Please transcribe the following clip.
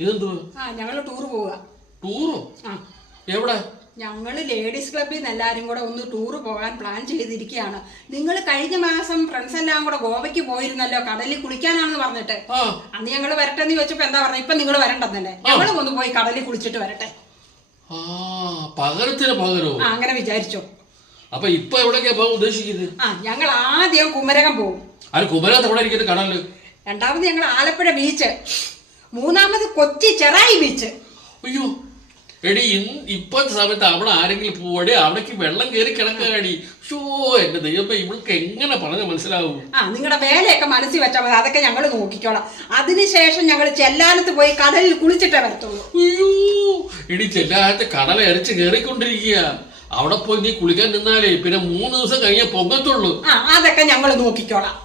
ഇതെന്തോ? ഞങ്ങള് ടൂർ പോവുക. ടൂറോ? എവിടെ? ഞങ്ങള് ലേഡീസ് ക്ലബ്ബിൽ നിന്ന് എല്ലാരും കൂടെ ഒന്ന് ടൂർ പോകാൻ പ്ലാൻ ചെയ്തിരിക്കുകയാണ്. നിങ്ങൾ കഴിഞ്ഞ മാസം ഫ്രണ്ട്സ് എല്ലാം കൂടെ ഗോവയ്ക്ക് പോയിരുന്നല്ലോ, കടലിൽ കുളിക്കാനാണെന്ന് പറഞ്ഞിട്ട്. അന്ന് ഞങ്ങള് വരട്ടെന്ന് ചോദിച്ചപ്പോ എന്താ പറഞ്ഞ, ഇപ്പൊ നിങ്ങൾ വരണ്ടെന്നല്ലേ. ഞങ്ങളും ഒന്ന് പോയി കടലിൽ കുളിച്ചിട്ട് വരട്ടെ. പകരത്തിന് പകരോ? അങ്ങനെ വിചാരിച്ചോ? അപ്പൊ ഇപ്പൊ എവിടേക്കാ പോകാൻ ഉദ്ദേശിക്കുന്നത്? ഞങ്ങൾ ആദ്യം കുമരകം പോകും. കുമരകത്ത് എവിടെ ഇരിക്കുന്ന കടല്? രണ്ടാമത് ഞങ്ങൾ ആലപ്പുഴ ബീച്ച്, മൂന്നാമത് കൊച്ചി ചെറായി ബീച്ച്. അയ്യോ എടി, ഇപ്പോഴത്തെ സമയത്ത് അവിടെ ആരെങ്കിലും പോവടെ? അവിടേക്ക് വെള്ളം കയറി കിടക്കാടി. ഷോ എന്റെ ദൈവമേ, ഇവൾക്ക് എങ്ങനെ പറഞ്ഞ മനസ്സിലാവും? നിങ്ങളുടെ വേലയൊക്കെ മനസ്സിൽ വെച്ചാൽ മതി, അതൊക്കെ ഞങ്ങൾ നോക്കിക്കോളാം. അതിനുശേഷം ഞങ്ങൾ ചെല്ലാനത്ത് പോയി കടലിൽ കുളിച്ചിട്ടേ വരത്തുള്ളൂ. അയ്യോ എടി, ചെല്ലാനത്ത് കടല അരച്ച് കയറിക്കൊണ്ടിരിക്കുക. അവിടെ പോയി നീ കുളിക്കാൻ നിന്നാലേ പിന്നെ 3 ദിവസം കഴിഞ്ഞേ പൊങ്ങത്തുള്ളൂ. അതൊക്കെ ഞങ്ങൾ നോക്കിക്കോളാം.